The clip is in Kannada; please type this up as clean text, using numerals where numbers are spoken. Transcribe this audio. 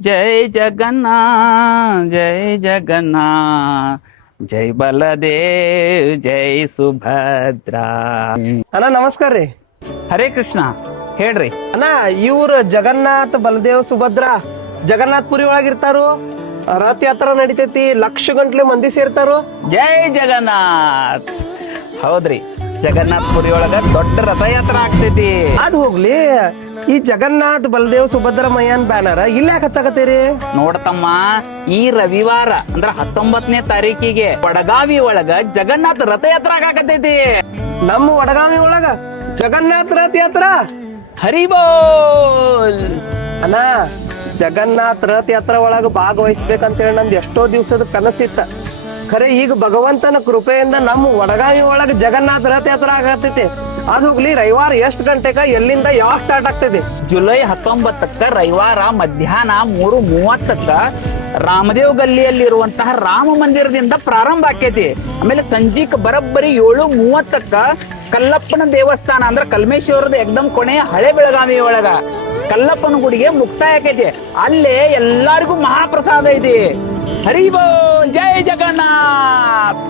जय जगन्नाथ जय जगन्नाथ जय बलदेव जय सुभद्रा. ಅಣ್ಣ ನಮಸ್ಕಾರ ರೀ. ಹರೇ ಕೃಷ್ಣ. ಹೇಳ್ರಿ. ಅಣ್ಣ ಇವ್ರ ಜಗನ್ನಾಥ್ ಬಲದೇವ್ ಸುಭದ್ರಾ ಜಗನ್ನಾಥ್ ಪುರಿ ಒಳಗಿರ್ತಾರು. ರಥ ಯಾತ್ರಾ ನಡಿತೈತಿ, ಲಕ್ಷ ಗಂಟ್ಲೆ ಮಂದಿ ಸೇರ್ತಾರು. ಜೈ ಜಗನ್ನಾಥ್. ಹೌದ್ರಿ, ಜಗನ್ನಾಥ್ ಪುರಿ ಒಳಗ ದೊಡ್ಡ ರಥಯಾತ್ರಾ ಆಗ್ತೈತಿ. ಅದ್ ಹೋಗ್ಲಿ, ಈ ಜಗನ್ನಾಥ್ ಬಲದೇವ್ ಸುಭದ್ರಾ ಮಯ್ಯನ್ ಬ್ಯಾನರ್ ಇಲ್ಲಿ ಯಾಕೆ ಹಚ್ಚಾಕತ್ತೀರಿ? ನೋಡತಮ್ಮ, ಈ ರವಿವಾರ ಅಂದ್ರ 19ನೇ ತಾರೀಕಿಗೆ ವಡಗಾವಿ ಒಳಗ ಜಗನ್ನಾಥ್ ರಥಯಾತ್ರಾ ಆಗತೈತಿ. ನಮ್ಮ ವಡಗಾವಿ ಒಳಗ ಜಗನ್ನಾಥ್ ರಥ ಯಾತ್ರಾ. ಹರಿಬೋಲ್. ಅಣ್ಣ ಜಗನ್ನಾಥ್ ರಥ ಯಾತ್ರಾ ಒಳಗ ಭಾಗವಹಿಸ್ಬೇಕಂತೇಳಿ ನಂದು ಎಷ್ಟೋ ದಿವ್ಸದ ಕನಸಿತ್ತ. ಖರೆ ಈಗ ಭಗವಂತನ ಕೃಪೆಯಿಂದ ನಮ್ಮ ವಡಗಾವಿ ಒಳಗ ಜಗನ್ನಾಥ್ ರಥ ಯಾತ್ರಾ ಆಗತೈತಿ. ಅದು ಹೋಗ್ಲಿ, ರವಿವಾರ ಎಷ್ಟು ಗಂಟೆಗ ಎಲ್ಲಿಂದ ಯಾವಾಗ ಸ್ಟಾರ್ಟ್ ಆಗ್ತದೆ? ಜುಲೈ 19ಕ್ಕ ರವಿವಾರ ಮಧ್ಯಾಹ್ನ 3:30ಕ್ಕ ರಾಮದೇವ್ ಗಲ್ಲಿಯಲ್ಲಿರುವಂತಹ ರಾಮ ಮಂದಿರದಿಂದ ಪ್ರಾರಂಭ ಆಕೇತಿ. ಆಮೇಲೆ ಸಂಜೀಕ್ ಬರೋಬ್ಬರಿ 7:30ಕ್ಕ ಕಲ್ಲಪ್ಪನ ದೇವಸ್ಥಾನ ಅಂದ್ರ ಕಲ್ಮೇಶ್ವರದ ಎಕ್ದಮ್ ಕೊನೆಯ ಹಳೆ ಬೆಳಗಾವಿ ಒಳಗ ಕಲ್ಲಪ್ಪನ ಗುಡಿಗೆ ಮುಕ್ತಾಯ ಆಕೈತಿ. ಅಲ್ಲೇ ಎಲ್ಲಾರಿಗೂ ಮಹಾಪ್ರಸಾದ ಐತಿ. ಹರಿ ಬೋಲ್, ಜೈ ಜಗನ್ನಾಥ್.